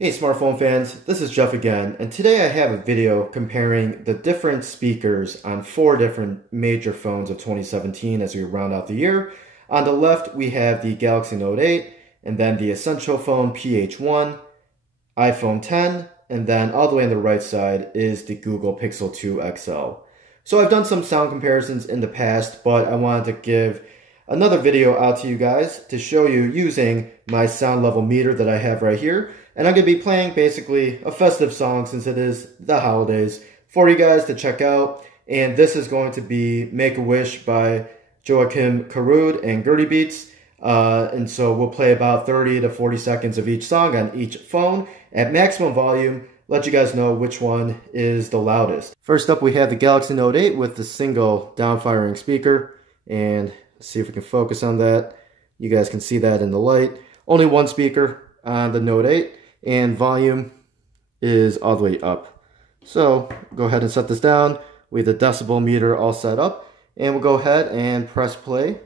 Hey smartphone fans, this is Jeff again, and today I have a video comparing the different speakers on 4 different major phones of 2017 as we round out the year. On the left, we have the Galaxy Note 8, and then the Essential phone PH-1, iPhone 10, and then all the way on the right side is the Google Pixel 2 XL. So I've done some sound comparisons in the past, but I wanted to give another video out to you guys to show you using my sound level meter that I have right here. And I'm going to be playing basically a festive song since it is the holidays for you guys to check out. And this is going to be Make-A-Wish by Joachim Karud and Gertie Beats. And so we'll play about 30 to 40 seconds of each song on each phone at maximum volume. Let you guys know which one is the loudest. First up, we have the Galaxy Note 8 with the single downfiring speaker. And let's see if we can focus on that. You guys can see that in the light. Only one speaker on the Note 8. And volume is all the way up. So go ahead and set this down. We have the decibel meter all set up. And we'll go ahead and press play.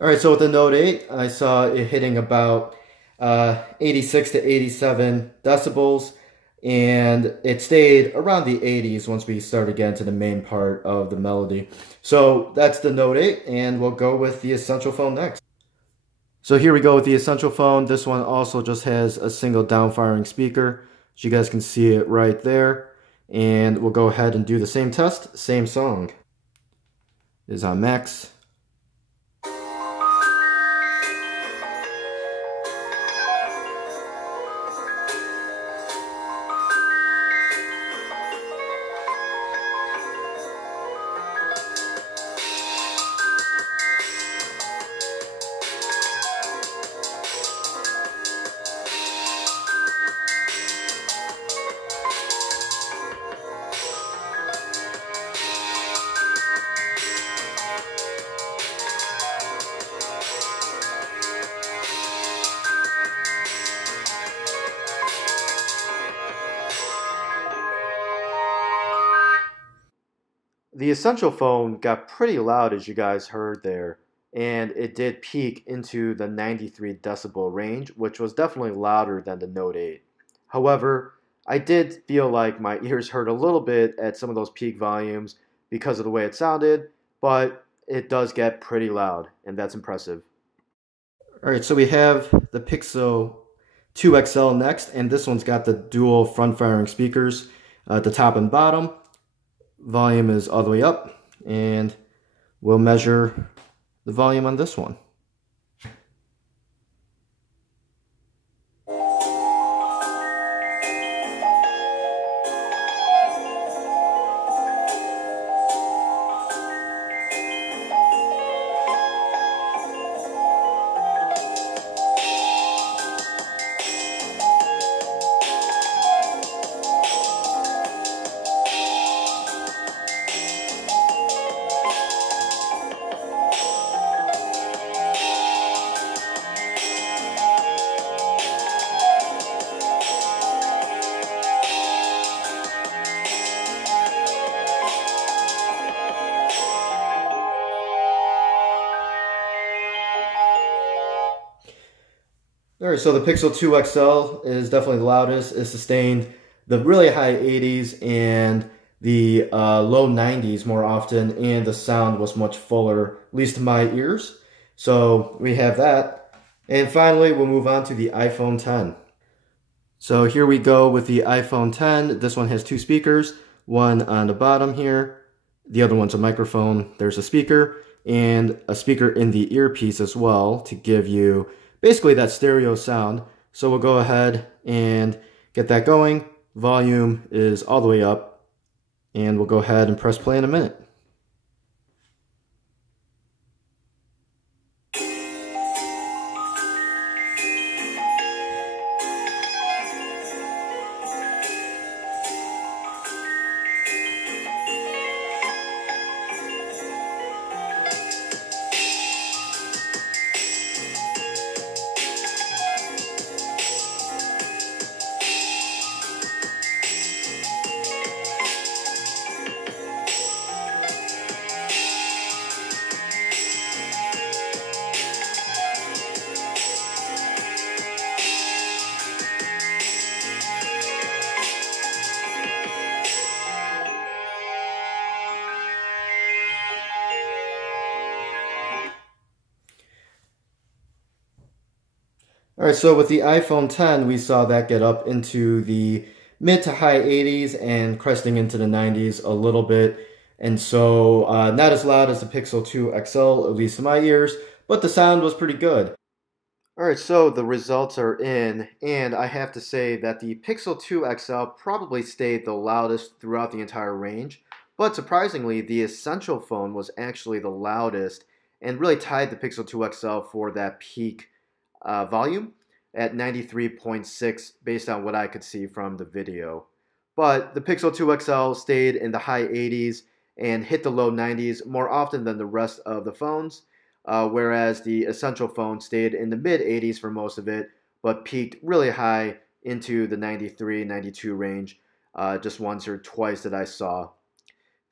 Alright, so with the Note 8, I saw it hitting about 86 to 87 decibels, and it stayed around the 80s once we started getting to the main part of the melody. So that's the Note 8, and we'll go with the Essential phone next. So here we go with the Essential phone. This one also just has a single downfiring speaker, so you guys can see it right there. And we'll go ahead and do the same test, same song. It is on max. The Essential phone got pretty loud, as you guys heard there, and it did peak into the 93 decibel range, which was definitely louder than the Note 8. However, I did feel like my ears hurt a little bit at some of those peak volumes because of the way it sounded, but it does get pretty loud, and that's impressive. Alright, so we have the Pixel 2 XL next, and this one's got the dual front-firing speakers at the top and bottom. Volume is all the way up, and we'll measure the volume on this one. Alright, so the Pixel 2 XL is definitely the loudest. It sustained the really high 80s and the low 90s more often, and the sound was much fuller, at least to my ears. So we have that. And finally, we'll move on to the iPhone 10. So here we go with the iPhone 10. This one has 2 speakers, one on the bottom here. The other one's a microphone. There's a speaker and a speaker in the earpiece as well to give you basically that stereo sound. So we'll go ahead and get that going. volume is all the way up, and we'll go ahead and press play in a minute. Alright, so with the iPhone 10, we saw that get up into the mid to high 80s and cresting into the 90s a little bit. And so not as loud as the Pixel 2 XL, at least in my ears, but the sound was pretty good. Alright, so the results are in, and I have to say that the Pixel 2 XL probably stayed the loudest throughout the entire range, but surprisingly, the Essential phone was actually the loudest and really tied the Pixel 2 XL for that peak volume at 93.6 based on what I could see from the video. But the Pixel 2 XL stayed in the high 80s and hit the low 90s more often than the rest of the phones, whereas the Essential phone stayed in the mid 80s for most of it, but peaked really high into the 93, 92 range just once or twice that I saw.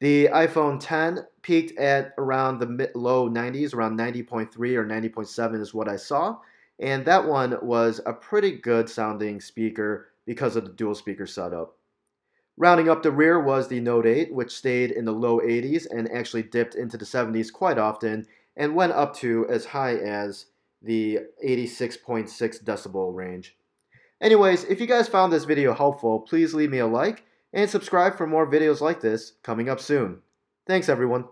The iPhone 10 peaked at around the low 90s, around 90.3 or 90.7 is what I saw. And that one was a pretty good sounding speaker because of the dual speaker setup. Rounding up the rear was the Note 8, which stayed in the low 80s and actually dipped into the 70s quite often and went up to as high as the 86.6 decibel range. Anyways, if you guys found this video helpful, please leave me a like and subscribe for more videos like this coming up soon. Thanks everyone.